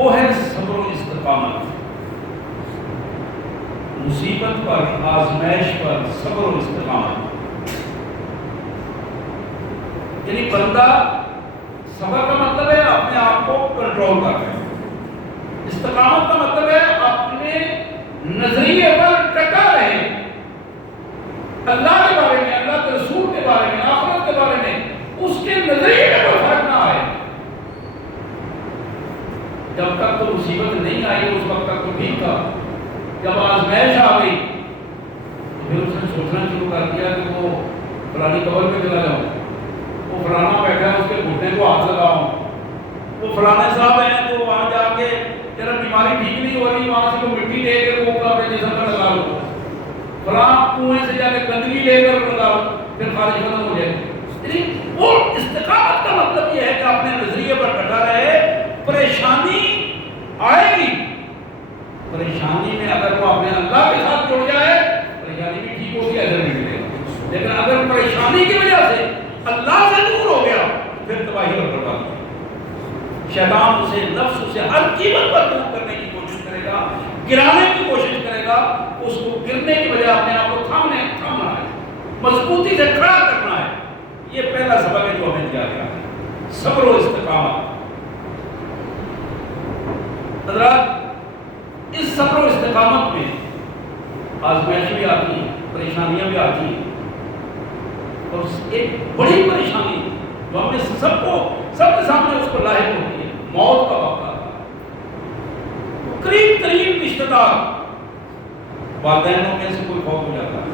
وہ ہے صبر و استقامت. مصیبت پر، آزمائش پر صبر و استقامت. یعنی بندہ، صبر کا مطلب ہے اپنے آپ کو کنٹرول کر رہے ہیں. استقامت کا مطلب ہے اپنے نظریے پر ٹکا رہے ہیں. اللہ کے بارے میں، اللہ کے رسول کے بارے میں، آخرت کے بارے میں اس کے نظریے میں کوئی فرق نہ آئے. جب تک تو مصیبت نہیں آئی اس وقت تک تو ٹھیک تھا. جب آزمائش آ گئی تو پھر اس نے سوچنا شروع کر دیا کہ وہ فلانی قبر پہ چلا جاؤں، وہ فلانا بیٹھا ہے اس کے گھٹنے کو ہاتھ لگاؤں، وہ فلانے صاحب ہیں تو وہاں جا کے تیرا بیماری ٹھیک نہیں ہو رہی، وہاں سے وہ مٹی لے کر وہ اپنے جسم پر لگا لو، فلاں کنویں سے جا کے گندگی لے کر لگا لو، پھر خارج ختم ہو جائے. لیکن وہ استقامت کا مطلب یہ ہے کہ اپنے نظریے پر ڈٹا رہے. پریشانی آئے گی، پریشانی میں اگر وہ اپنے اللہ کے ساتھ جڑ جائے پریشانی بھی ٹھیک ہوگی، اجر بھی ملے گا. لیکن اگر پریشانی کی وجہ سے اللہ سے دور ہو گیا پھر تباہی اور بربادی. شیطان اسے، نفس اسے ہر قیمت پر دور کرنے کی کوشش کرے گا، گرانے کی کوشش کرے گا. اس کو گرنے کی وجہ اپنے آپ کو تھامنا ہے، مضبوطی سے کھڑا کرنا ہے. یہ پہلا سبق ہے جو ہمیں دیا گیا ہے، صبر و استقامت. حضرات، اس صبر و استقامت میں آزمائشیں بھی آتی ہیں، پریشانیاں بھی آتی ہیں. اور ایک بڑی پریشانی جو ہم نے سب کے سامنے اس کو لاحق ہوتی ہے، موت کا وقت آتا ہے. قریب ترین رشتہ دار، والدینوں میں سے کوئی فوت ہو جاتا ہے،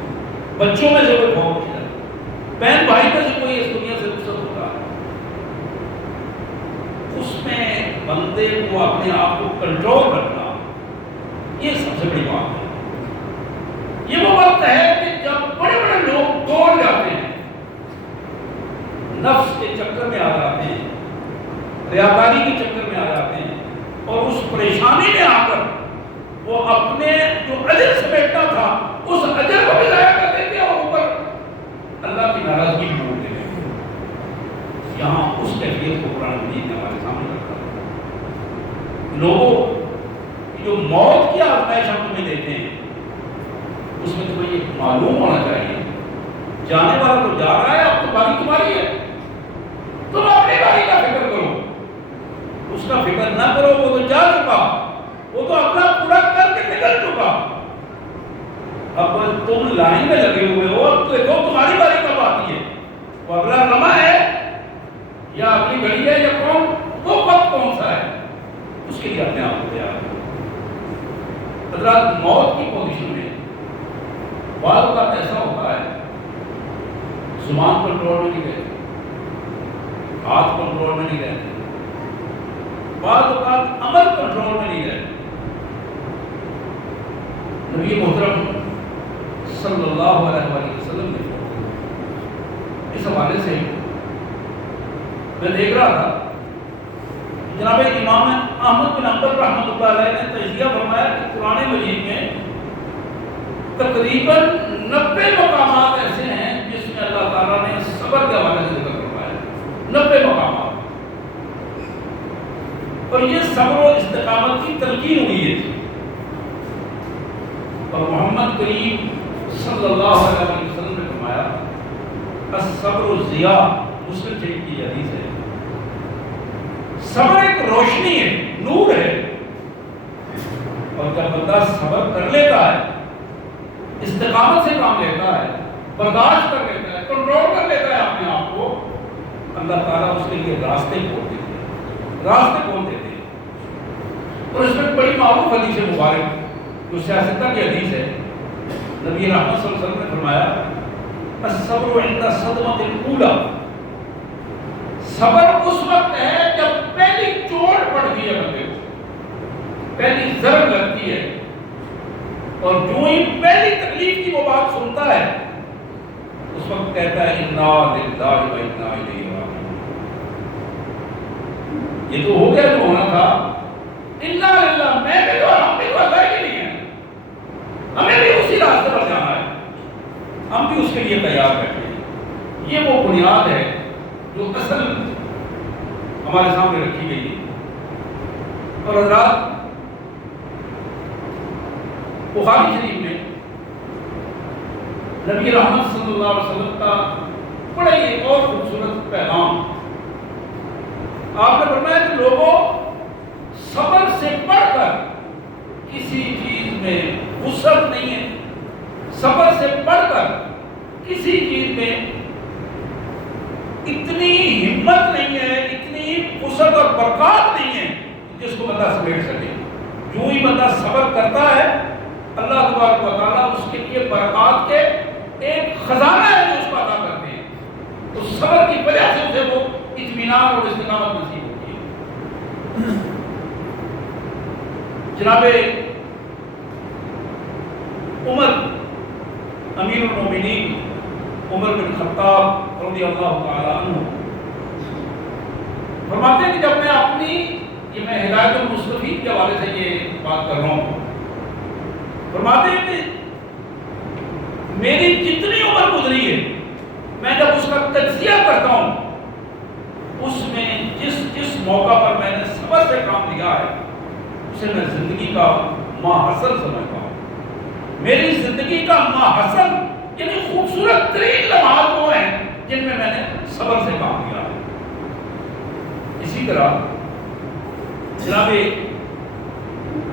بچوں میں سے کوئی فوت ہو جاتا ہے، بہن بھائی میں سے کوئی اس دنیا سے رخصت ہوتا ہے. اس میں بندے کو اپنے آپ کو کنٹرول رکھنا یہ سب سے بڑی بات ہے. یہ وہ وقت ہے کہ جب بڑے بڑے لوگ دوڑ جاتے ہیں، نفس کے چکر میں آ جاتے ہیں، ریاکاری کے چکر میں آ جاتے ہیں، اور اس پریشانی میں آ کر وہ اپنے جو اجر سمیٹنا تھا اس اجر کو بھی ضائع کر دیتے ہیں اور اوپر اللہ کی ناراضگی بھی بول دیتے ہیں. یہاں اس کیفیت کو قرآن مجید نے ہمارے سامنے رکھا ہے. لوگوں جو موت کی آزمائش ہم تمہیں دیتے ہیں اس میں تمہیں یہ معلوم ہونا چاہیے جانے والا تو جا رہا ہے، اب تو باری تمہاری ہے. تم اپنی باری کا فکر کرو، اس کا فکر نہ کرو. وہ تو جا چکا، وہ تو اپنا پورا کر کے نکل چکا. اب تم لائن میں لگے ہوئے ہو، اب تو تمہاری باری کب آتی ہے. وہ اگلا لمحہ ہے یا اگلی گھڑی ہے یا کون، وہ وقت کون سا ہے، اس کے لیے اپنے آپ کو تیار کرو. حضرات، موت کی پوزیشن میں بعض اوقات ایسا ہوتا ہے زبان کنٹرول میں نہیں رہتی، ہاتھ کنٹرول میں نہیں رہتے، بعض اوقات عمل کنٹرول میں نہیں رہتے. نبی محترم صلی اللہ علیہ وسلم نے اس حوالے سے میں دیکھ رہا تھا، جناب امام احمد بن حنبل رحمۃ اللہ علیہ نے تجزیہ فرمایا کہ قرآن مجید میں تقریباً 90 مقامات ایسے ہیں جس میں اللہ تعالیٰ نے صبر کے حوالے سے ذکر فرمایا. 90 مقامات، اور یہ صبر و استقامت کی تلقین ہوئی ہے. اور محمد کریم صلی اللہ علیہ وسلم نے فرمایا الصبر ضیاء، مسلم شریف کی حدیث ہے. صبر ایک روشنی ہے، نور ہے. اور جب بندہ صبر کر لیتا ہے، استقامت سے کام لیتا ہے، برداشت کر لیتا ہے، کنٹرول کر لیتا ہے اپنے آپ کو، اللہ تعالیٰ اس کے لیے راستے کھول دیتے ہیں، راستے کھول دیتے ہیں. اور اس میں بڑی معروف حدیث مبارک جو سیاستہ کی حدیث ہے، نبی رحمت صلی اللہ علیہ وسلم نے فرمایا الصبر عند الصدمۃ الاولی، صبر اس وقت ہے جب پہلی چوٹ پڑتی ہے بندے کو، پہلی ضرب لگتی ہے، اور جو ہی پہلی تکلیف کی وہ بات سنتا ہے اس وقت کہتا ہے انا للہ و انا الیہ راجعون. یہ تو ہو گیا جو ہونا تھا. انا للہ، میں بھی تو، ہم بھی تو اللہ کے لیے ہیں، ہمیں بھی اسی راستے پر جانا ہے، ہم بھی اس کے لیے تیار بیٹھے ہیں. یہ وہ بنیاد ہے جو اصل ہمارے سامنے رکھی گئی ہے. اور حضرات بخاری شریف میں نبی رحمت صلی اللہ علیہ وسلم کا بڑا ہی ایک اور خوبصورت پیغام، آپ نے فرمایا کہ لوگوں صبر سے بڑھ کر کسی چیز میں وسعت نہیں ہے، صبر سے بڑھ کر کسی چیز میں اتنی ہمت نہیں ہے، اتنی وسعت اور برکات نہیں ہے جس کو بندہ سمیٹ سکے۔ جو ہی بندہ صبر کرتا ہے اللہ تبارک و تعالیٰ اس کے لیے برکات کے ایک خزانہ ہے جو اس کو عطا کرتے ہیں، تو صبر کی وجہ سے اسے وہ اطمینان اور استقامت نصیب ہوتی ہے۔ جناب عمر امیر المومنین عمر بن خطاب رضی اللہ تعالی عنہ فرماتے ہیں کہ جب میں اپنی میں ہدایت المستفید کے حوالے سے یہ بات کر رہا ہوں، فرماتے ہیں کہ میری جتنی عمر گزری ہے میں جب اس کا تجزیہ کرتا ہوں اس میں جس موقع پر میں نے صبر سے کام لیا ہے اسے میں زندگی کا ماحصل سمجھتا ہوں۔ میری زندگی کا ماحصل یعنی خوبصورت ترین لمحات وہ ہیں جن میں نے صبر سے کام کیا ہے۔ اسی طرح جناب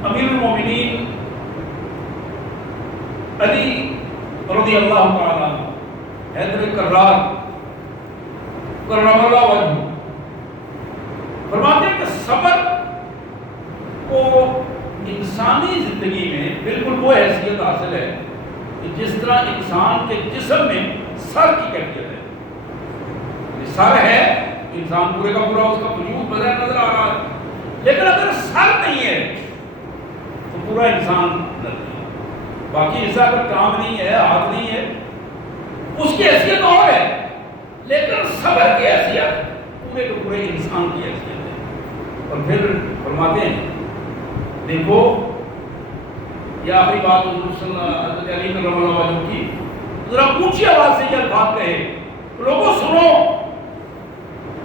امیر المومنین علی رضی اللہ تعالیٰ عنہ حیدر کرار کرم اللہ وجہ فرماتے ہیں کہ صبر کو انسانی زندگی میں بالکل وہ حیثیت حاصل ہے کہ جس طرح انسان کے جسم میں سر کی کیفیت ہے۔ سر ہے انسان پورے کا پورا اس کا وجود بدل نظر آ رہا ہے، لیکن اگر سر نہیں ہے تو پورا انسان نہیں ہے، باقی حصہ اگر کام نہیں ہے، ہاتھ نہیں ہے، اس کی حیثیت اور ہے، لیکن صبر کی حیثیت پورے کے پورے انسان کی حیثیت ہے۔ اور پھر فرماتے ہیں دیکھو یہ آخری بات حضور صلی اللہ علیہ وسلم کی ذرا اونچی آواز سے یہ الفاظ کہے، لوگوں سنو،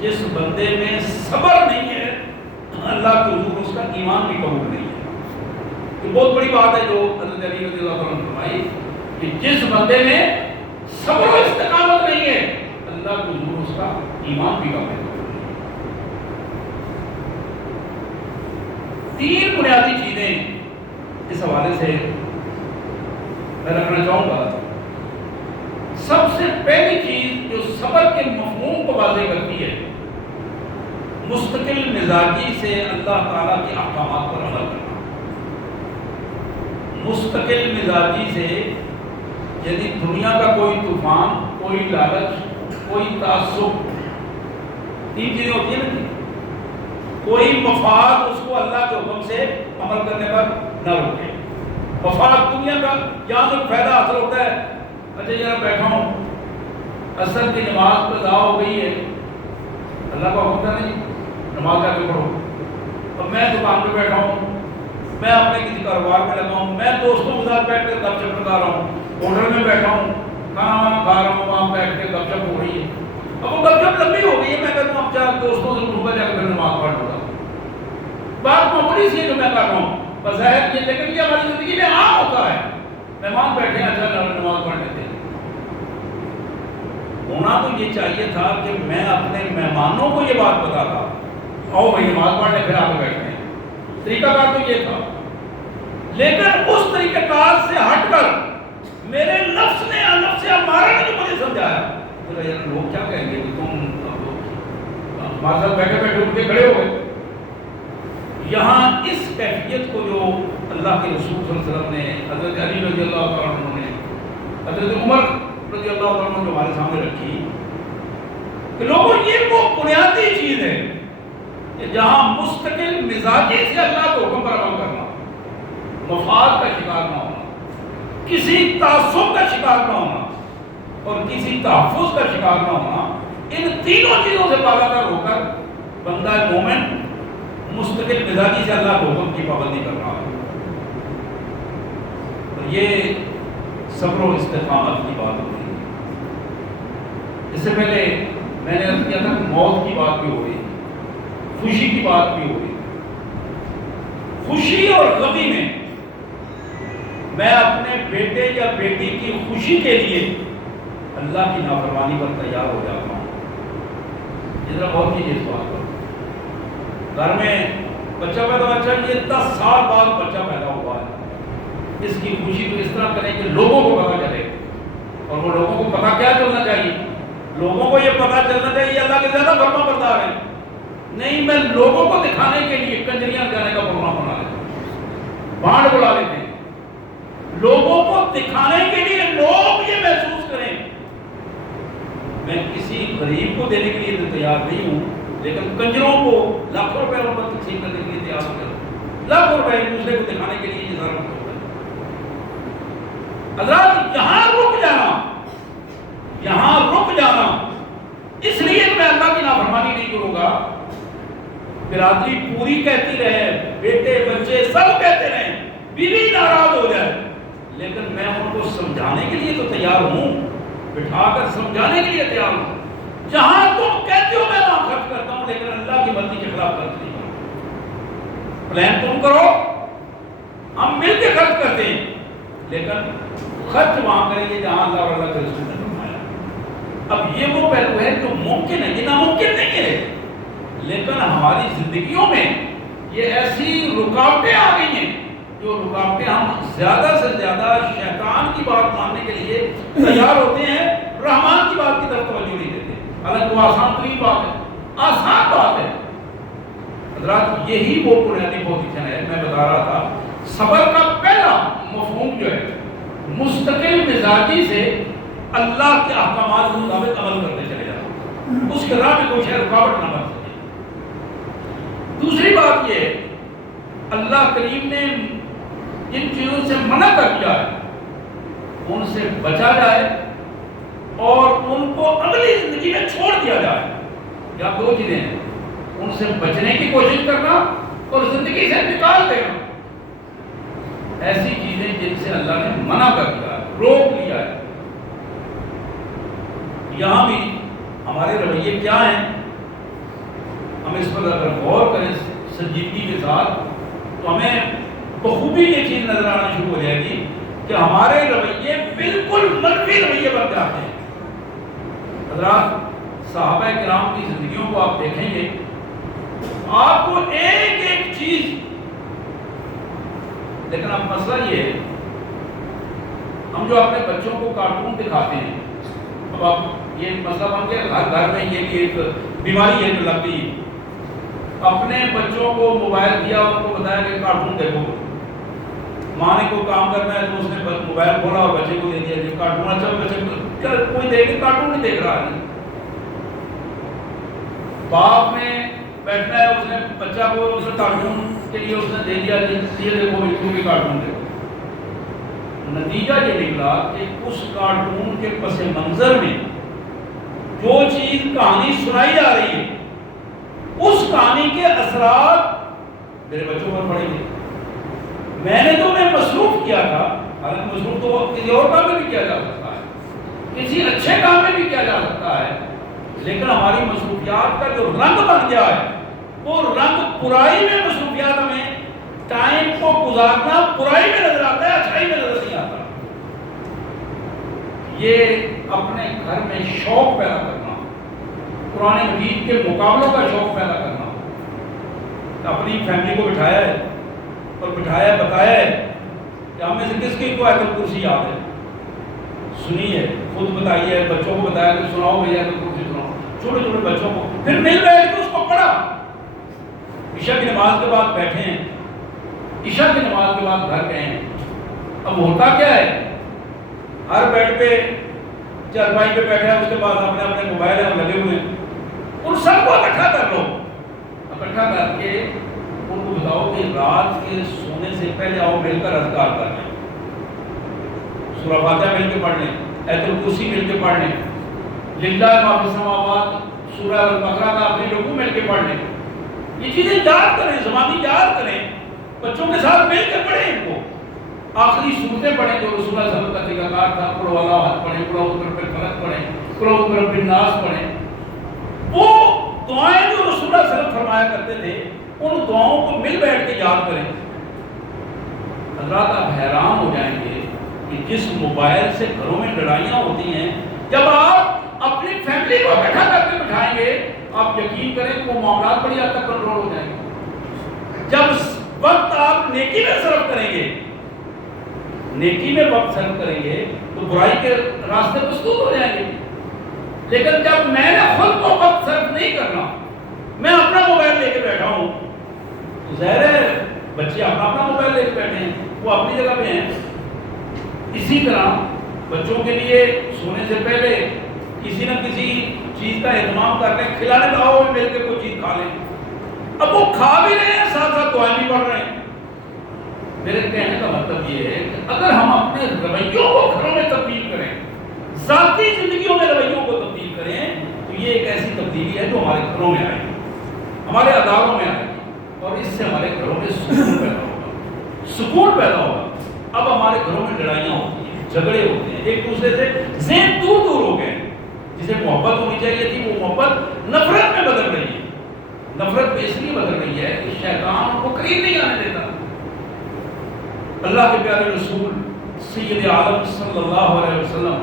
جس بندے میں صبر نہیں ہے اللہ کے حضور اس کا ایمان بھی قبول نہیں ہے۔ یہ بہت بڑی بات ہے جو حضرت علی رضی اللہ عنہ نے فرمائی کہ جس بندے میں صبر و استقامت نہیں ہے اللہ کے حضور اس کا ایمان بھی قبول نہیں ہے۔ تین بنیادی چیزیں اس حوالے سے میں رکھنا چاہوں گا۔ سب سے پہلی چیز جو صبر کے مفہوم کو واضح کرتی ہے، مستقل مزاجی سے اللہ تعالیٰ کے احکامات پر عمل کرنا۔ مستقل مزاجی سے یعنی دنیا کا کوئی طوفان، کوئی لالچ، کوئی تعصب، تین چیزیں ہوتی ہیں نا، کوئی مفاد اس کو اللہ کے حکم سے عمل کرنے پر نہ روکے۔ مفاد دنیا کا جہاں تک فائدہ حاصل ہوتا ہے، اچھا یار بیٹھا ہوں عصر کی نماز پہ ادا ہو گئی ہے، اللہ کا حکم تھا نہیں نماز جا کے پڑھو، اب میں دکان پہ بیٹھا ہوں، میں اپنے کسی کاروبار میں لگا ہوں، میں دوستوں کے ساتھ بیٹھ کر گپ شپ لگا رہا ہوں، ہوٹل میں بیٹھا ہوں، کھانا وانا کھا رہا ہوں، وہاں بیٹھ کے گپ شپ ہو رہی ہے، اب وہ گپ شپ لمبی ہو گئی ہے، میں کہتا ہوں اب چار دوستوں سے صبح جا کے نماز پڑھ لوں گا۔ بات معمولی سی ہے جو میں کر رہا ہوں بظاہر یہ، لیکن یہ ہماری زندگی میں عام ہوتا ہے۔ مہمان بیٹھے ہیں، اچھا نماز پڑھ لیتے ہیں۔ ہونا تو یہ چاہیے تھا کہ میں اپنے مہمانوں کو یہ بات بتاتا، آؤ بھائی نماز پڑھ لیں پھر آپ بیٹھتے ہیں، طریقہ کار تو یہ تھا، لیکن اس طریقہ کار سے ہٹ کر میرے نفس نے نفس امارہ نے جو مجھے سمجھایا، بولا یار لوگ کیا کہیں گے کہ تم ہمارے ساتھ بیٹھے بیٹھے اٹھ کے کھڑے ہو گئے۔ یہاں اس کیفیت کو جو اللہ کے رسول صلی اللہ علیہ وسلم نے، حضرت علی رضی اللہ عنہ نے، حضرت عمر رضی اللہ عنہ جو ہمارے سامنے رکھی کہ لوگوں یہ وہ بنیادی چیز ہے کہ جہاں مستقل مزاجی سے اللہ کے حکم پر عمل کرنا، مفاد کا شکار نہ ہونا، کسی تعصب کا شکار نہ ہونا اور کسی تحفظ کا شکار نہ ہونا، ان تینوں چیزوں سے بالاخر ہو کر بندہ مومن مستقل مزاجی سے اللہ کے حکم کی پابندی کر رہا ہے۔ اور یہ صبر و استقامت کی بات ہوتی ہے۔ اس سے پہلے میں نے عرض کیا تھا کہ موت کی بات بھی ہو رہی، خوشی کی بات بھی ہو رہی، خوشی اور غمی میں میں اپنے بیٹے یا بیٹی کی خوشی کے لیے اللہ کی نافرمانی پر تیار ہو جاتا ہوں. ذرا غور کیجیے اس بات پر. گھر میں بچہ پیدا ہوا, یہ 10 سال بعد بچہ پیدا ہوا ہے, اس کی خوشی تو اس طرح کریں کہ لوگوں کو پتا چلے. اور وہ لوگوں کو پتا کیا چلنا چاہیے؟ لوگوں کو یہ پتا چلنا چاہیے اللہ کے زیادہ فرما بردار ہیں. نہیں, میں لوگوں کو دکھانے کے لیے کنجریاں جانے کا پروگرام بنا لیتا ہوں, بانڈ بلا لیتے ہیں. لوگوں کو دکھانے کے لیے لوگ یہ محسوس کریں. میں کسی غریب کو دینے کے لیے تیار نہیں ہوں, لیکن کنجروں کو لاکھوں روپے تقسیم کرنے کے لیے تیار ہو گیا. لاکھوں روپے ایک دوسرے کو دکھانے کے لیے انتظار ہوتا ہے. حضرات, یہاں رک جانا اس لیے میں اللہ کی نافرمانی نہیں کروں گا. برادری پوری کہتی رہے, بیٹے بچے سب کہتے رہے, بیوی ناراض ہو جائے, لیکن میں ان کو سمجھانے کے لیے تو تیار ہوں, بٹھا کر سمجھانے کے لیے تیار ہوں. جہاں تم کہتے ہو میں وہاں خرچ کرتا ہوں, لیکن اللہ کی مرضی کے خلاف خرچ نہیں کرتا. پلان تم کرو, ہم مل کے خرچ کرتے ہیں, لیکن خرچ وہاں کریں گے جہاں اللہ اور اللہ کے رسول نے فرمایا. اب یہ وہ پہلو ہے جو ممکن ہے, یہ ناممکن نہیں ہے, لیکن ہماری زندگیوں میں یہ ایسی رکاوٹیں آ گئی ہیں جو رکاوٹیں ہم زیادہ سے زیادہ شیطان کی بات ماننے کے لیے تیار ہوتے ہیں, رحمان کی بات کی طرف توجہ نہیں دیتے. حالانکہ وہ آسان ترین بات ہے, آسان بات ہے. حضرات, یہی وہ بنیادی پوزیشن ہے. میں بتا رہا تھا صبر کا پہلا مفہوم جو ہے مستقل مزاجی سے اللہ کے احکامات کے مطابق عمل کرتے چلے جانا, اس کے راہ میں کوئی شے رکاوٹ نہ بن سکے. دوسری بات یہ اللہ کریم نے جن چیزوں سے منع کر دیا ہے ان سے بچا جائے اور ان کو اگلی زندگی میں چھوڑ دیا جائے. یا دو چیزیں ہیں, ان سے بچنے کی کوشش کرنا اور زندگی سے نکال دینا. ایسی چیزیں جن سے اللہ نے منع کر دیا ہے, روک لیا ہے. یہاں بھی ہمارے رویے کیا ہیں, ہم اس پر اگر غور کریں سنجیدگی کے ساتھ تو ہمیں بخوبی یہ چیز نظر آنا شروع ہو جائے گی کہ ہمارے رویے بالکل منفی رویے بن جاتے ہیں. حضرات, صحابہ کرام کی زندگیوں کو آپ دیکھیں گے, آپ کو ایک ایک چیز, لیکن اب مسئلہ یہ ہے ہم جو اپنے بچوں کو کارٹون دکھاتے ہیں, اب آپ یہ مسئلہ بن گیا ہر گھر میں, یہ بھی ایک بیماری ہے جو لگتی ہے. اپنے بچوں کو موبائل دیا, ان کو بتایا کہ کارٹون دیکھو. ماں نے کوئی کام کرنا ہے تو اس نے موبائل کھولا اور بچے کو دے دیا کہ کارٹون. اچھا, بچے کوئی دیکھ کارٹون نہیں دیکھ رہا ہے. باپ نے بیٹھنا ہے, اس نے بچہ کو اس کارٹون کے لیے اس نے دے دیا, یہ دیکھو تم بھی کارٹون دیکھو. نتیجہ یہ نکلا کہ اس کارٹون کے پس منظر میں جو چیز کہانی سنائی جا رہی ہے اس کہانی کے اثرات میرے بچوں پر پڑیں گے. میں نے تو انہیں مصروف کیا تھا, حالانکہ مصروف تو کسی اور کام میں بھی کیا جا سکتا ہے, کسی اچھے کام میں بھی کیا جا سکتا ہے, لیکن ہماری مصروفیات کا جو رنگ بن گیا ہے وہ رنگ برائی میں. مصروفیات ہمیں ٹائم کو گزارنا برائی میں نظر آتا ہے, اچھائی میں نظر نہیں آتا. یہ اپنے گھر میں شوق پیدا کرنا, قرآن مجید کے مقابلوں کا شوق پیدا کرنا. اپنی فیملی کو بٹھایا ہے اور بتایا ہے کہ ہم میں سے کس کی کو آیت الکرسی یاد ہے, سنی ہے, خود بتائیے, بچوں کو بتایا کہ سناؤ بھیا آیت الکرسی سناؤ, چھوٹے چھوٹے بچوں کو. پھر مل بیٹھ کے اس کو پڑھا. عشاء کی نماز کے بعد بیٹھے ہیں, عشاء کی نماز کے بعد گھر گئے ہیں. اب ہوتا کیا ہے, ہر بیڈ پہ چارپائی پہ بیٹھا ہے, اس کے بعد اپنے اپنے موبائل ہیں لگے ہوئے ہیں. ان سب کو اکٹھا کر لو, اکٹھا کر کے ان کو بتاؤ کہ رات کے سونے سے پہلے آؤ مل کر اذکار کر لیں, سورہ فاتحہ مل کے پڑھ لیں, آیت الکرسی مل کے پڑھ لیں, للہ ما فی السماوات سورہ البقرہ کا اپنے لوگوں مل کے پڑھ لیں. یہ چیزیں یاد کریں, زبانی یاد کریں, بچوں کے ساتھ مل کے پڑھیں. ان کو آخری صورتیں پڑھیں جو رسول اللہ صلی اللہ علیہ وسلم کا طریقہ کار تھا. قل هو اللہ احد پڑھیں, قل اعوذ برب الفلق پڑھیں, قل اعوذ برب الناس پڑھیں. وہ دعائیں جو رسول اللہ صلی اللہ علیہ وسلم فرمایا کرتے تھے ان دعاؤں کو مل بیٹھ کے یاد کریں. حضرات آپ حیران ہو جائیں گے کہ جس موبائل سے گھروں میں لڑائیاں ہوتی ہیں، جب آپ اپنی فیملی کو اکٹھا کر کے بٹھائیں گے آپ یقین کریں کہ وہ معاملات بڑی حد تک کنٹرول ہو جائیں گے۔ جب وقت آپ نیکی میں صرف کریں گے، نیکی میں وقت صرف کریں گے تو برائی کے راستے مسدود ہو جائیں گے۔ لیکن جب میں نے خود کو وقت صرف نہیں کرنا، میں اپنا موبائل لے کے بیٹھا ہوں، تو ظاہر ہے بچے اپنا موبائل لے کے بیٹھے ہیں، وہ اپنی جگہ پہ ہیں۔ اسی طرح بچوں کے لیے سونے سے پہلے کسی نہ کسی چیز کا اہتمام کر لیں، کھلانے دعاؤں میں مل کے کوئی چیز کھا لیں۔ اب وہ کھا بھی رہے ہیں، ساتھ ساتھ دعائیں بھی پڑھ رہے ہیں۔ میرے کہنے کا مطلب یہ ہے کہ اگر ہم اپنے رویوں کو گھروں میں تبدیل کریں، ذاتی زندگیوں میں رویوں کو تبدیل کریں، تو یہ ایک ایسی تبدیلی ہے جو ہمارے گھروں میں آئے گی، ہمارے اداروں میں آئے گی، اور اس سے ہمارے گھروں میں سکون پیدا ہوگا، سکون پیدا ہوگا۔ اب ہمارے گھروں میں لڑائیاں ہوتی ہیں، جھگڑے ہوتے ہیں، ایک دوسرے سے ذہن دور دور ہو گئے۔ جسے محبت ہونی چاہیے تھی وہ محبت نفرت میں بدل رہی ہے۔ نفرت میں اس لیے بدل رہی ہے کہ شیطان ان کو قریب نہیں آنے دیتا۔ اللہ کے پیارے رسول سید عالم صلی اللہ علیہ وسلم،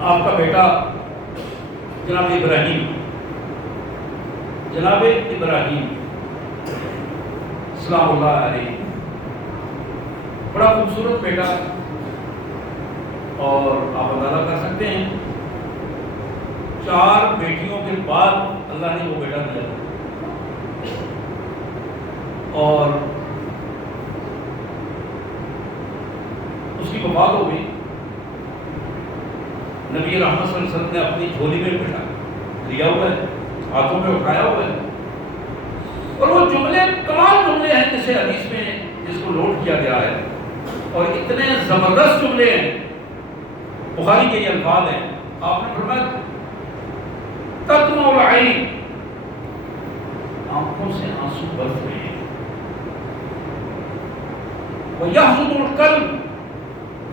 آپ کا بیٹا جناب ابراہیم سلام اللہ علیہ، بڑا خوبصورت بیٹا، اور آپ اندازہ کر سکتے ہیں 4 بیٹیوں کے بعد اللہ نے وہ بیٹا دیا، اور اس کی وفات ہو گئی۔ نبی رحمت صلی اللہ علیہ وسلم نے اپنی جھولی میں بٹھا لیا ہوا ہے، ہاتھوں میں اٹھایا ہوا ہے، اور وہ جملے کمال جملے ہیں جسے حدیث میں جس کو نوٹ کیا گیا ہے، اور اتنے زبردست جملے ہیں، بخاری کے یہ الفاظ ہیں۔ آپ نے فرمایا تدمع العین، آنکھوں سے آنسو برس رہے ہیں، وَيَحْزُنُ الْقَلْبُ،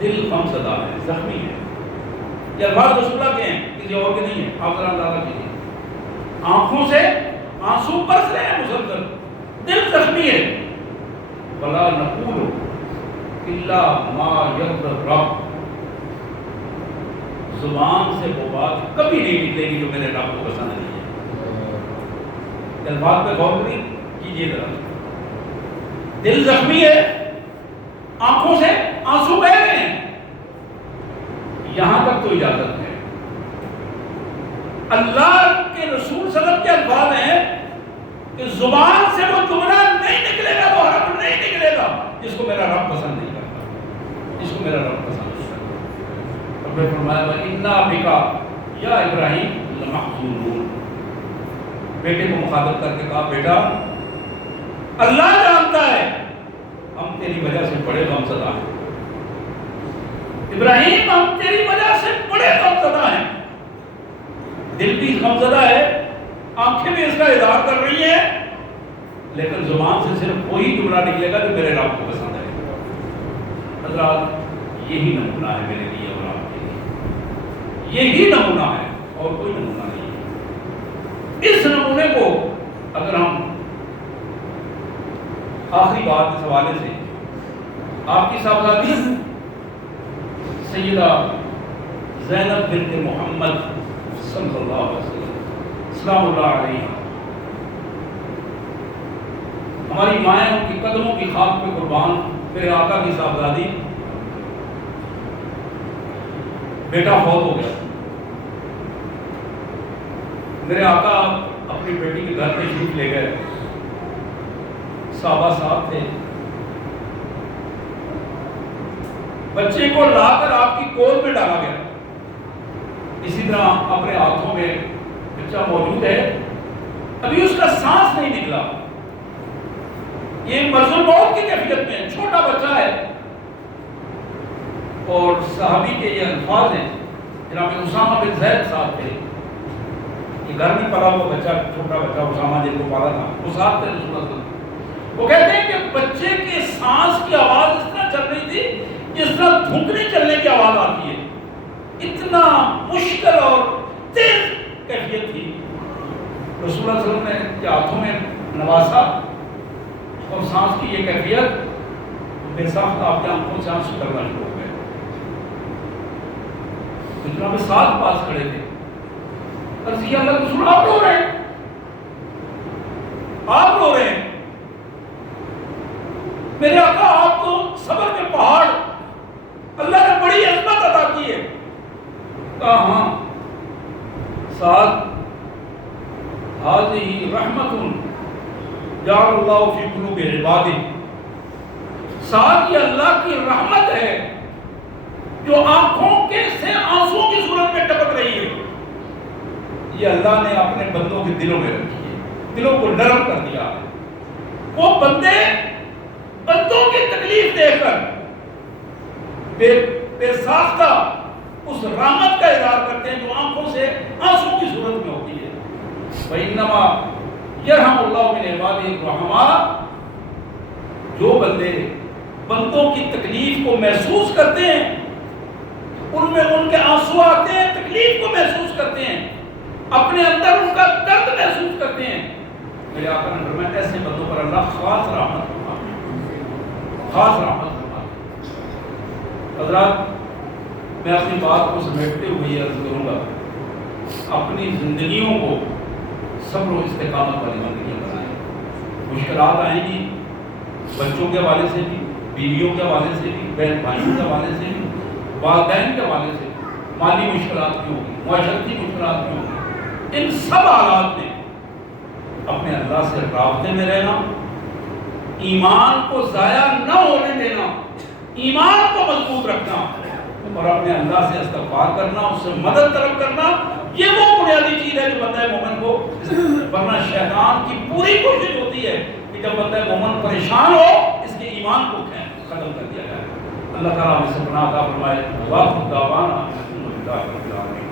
دل غم زدہ ہے، زخمی ہے۔ یہ الفاظ رسول اللہ کے ہیں، کسی اور کے نہیں ہیں، آپ ذرا اندازہ کیجیے۔ آنکھوں سے آنسو برس رہے ہیں مسلسل، دل زخمی ہے۔ وَلَا نَقُولُ إِلَّا مَا يَرْضِ الرَّبِّ، زبان سے وہ بات کبھی نہیں نکلے گی جو میرے رب کو پسند نہیں ہے۔ الفاظ پہ غور کیجیے ذرا، دل زخمی ہے، آنکھوں سے آنسو بہہ رہے ہیں، یہاں تک تو اجازت ہے۔ اللہ کے رسول صلی اللہ علیہ وسلم کے الفاظ ہیں کہ زبان سے وہ جملہ نہیں نکلے گا، وہ حرف نہیں نکلے گا جس کو میرا رب پسند نہیں کرتا، جس کو میرا رب پسند نہیں کرتا۔ رب نے فرمایا وَإِنَّا بِكَ یا ابراہیم لَمَحْزُونُونَ، بیٹے کو مخاطب کر کے کہا بیٹا اللہ جانتا ہے ہم تیری وجہ سے بڑے غمزدہ ہیں، ابراہیم ہم تیری وجہ سے بڑے غمزدہ ہیں۔ دل بھی غمزدہ ہے، آنکھیں بھی اس کا اظہار کر رہی ہیں، لیکن زبان سے صرف وہی جملہ نکلے گا جو میرے رب کو پسند ہے۔ حضرات یہی نمونہ ہے میرے لیے اور آپ کے لیے، یہی نمونہ ہے اور کوئی نمونہ نہیں ہے۔ اس نمونے کو اگر ہم آخری بات اس حوالے سے، آپ کی صاحبزادی سیدہ زینب بنت محمد صلی اللہ علیہ وسلم سلام اللہ علیہ، ہماری مائیں ان کی قدموں کی خاک پہ قربان، میرے آقا کی صاحبزادی، بیٹا فوت ہو گیا، میرے آقا اپنی بیٹی کے گھر پہ شریف لے گئے، صحابہ صاحب تھے، بچے کو لا کر آپ کی گود میں ڈالا گیا، اسی طرح اپنے ہاتھوں میں بچہ موجود ہے، ابھی اس کا سانس نہیں نکلا، یہ مرض الموت کی کیفیت میں چھوٹا بچہ ہے، اور صحابی کے یہ الفاظ ہیں، جناب اسامہ بن زید صاحب تھے، یہ گھر میں پلا ہوا بچہ، چھوٹا بچہ اسامہ جن کو پالا تھا، وہ صاحب تھے رسول اللہ صلی اللہ علیہ وسلم، وہ کہتے ہیں کہ بچے کے سانس کی آواز اس طرح چل رہی تھی جس طرح دھکنے چلنے کی آواز آتی ہے، اتنا مشکل اور تیز کیفیت تھی۔ رسول اللہ صلی اللہ علیہ وسلم نے ہاتھوں میں نواسا اور سانس کی یہ کیفیت بے ساخت آپ کی آنکھوں سے آنسو کرنا شروع ہو گئے. تو جناب ساتھ پاس کھڑے تھے. عرض کیا اللہ کے رسول آپ رو رہے ہیں, آپ رو رہے ہیں. میرے آقا آپ کو صبر کے پہاڑ اللہ نے بڑی عظمت عطا کی ہے. کہا ہاں ساتھ هذه رحمت جعل اللہ فی قلوب عبادہ, ساتھ یہ اللہ کی رحمت ہے جو آنکھوں کے سے آنسوں کی صورت میں ٹپک رہی ہے. یہ اللہ نے اپنے بندوں کے دلوں میں رکھی ہے, دلوں کو نرم کر دیا ہے. وہ بندوں کی تکلیف دیکھ کر بے ساختہ اس رحمت کا اظہار کرتے ہیں جو آنکھوں سے آنسوں کی صورت میں ہوتی ہے. وَإِنَّمَا يَرْحَمُ اللَّهُ مِنْ عِبَادِهِ الرُّحَمَاءَ, جو بندے بندوں کی تکلیف کو محسوس کرتے ہیں, ان میں ان کے آنسو آتے ہیں, تکلیف کو محسوس کرتے ہیں, اپنے اندر ان کا درد محسوس کرتے ہیں, میرے آقا نے فرمایا ایسے بندوں پر اللہ خاص رحمت فرماتا ہے, خاص رحمت فرماتا ہے. حضرات میں اپنی بات کو سمیٹتے ہوئے یہ عرض کروں گا, اپنی زندگیوں کو صبر و استقامت والی زندگیاں بنائیں. مشکلات آئیں گی, بچوں کے حوالے سے بھی, بیویوں کے حوالے سے بھی, بہن بھائیوں کے حوالے سے بھی, والدین کے حوالے سے بھی, مالی مشکلات بھی ہوگی, معاشرتی مشکلات بھی ہوگی. ان سب حالات میں اپنے اللہ سے رابطے میں رہنا, ایمان کو ضائع نہ ہونے دینا, ایمان کو مضبوط رکھنا اور اپنے اللہ سے استغفار کرنا, اس سے مدد طلب کرنا, یہ وہ بنیادی چیز ہے جو بندہ مومن کو, ورنہ شیطان کی پوری کوشش ہوتی ہے کہ جب بندہ مومن پریشان ہو اس کے ایمان کو ختم کر دیا جائے. اللہ تعالیٰ ہمیں سے پناہ عطا فرمائے. واخر دعوانا الحمد للہ رب العالمین.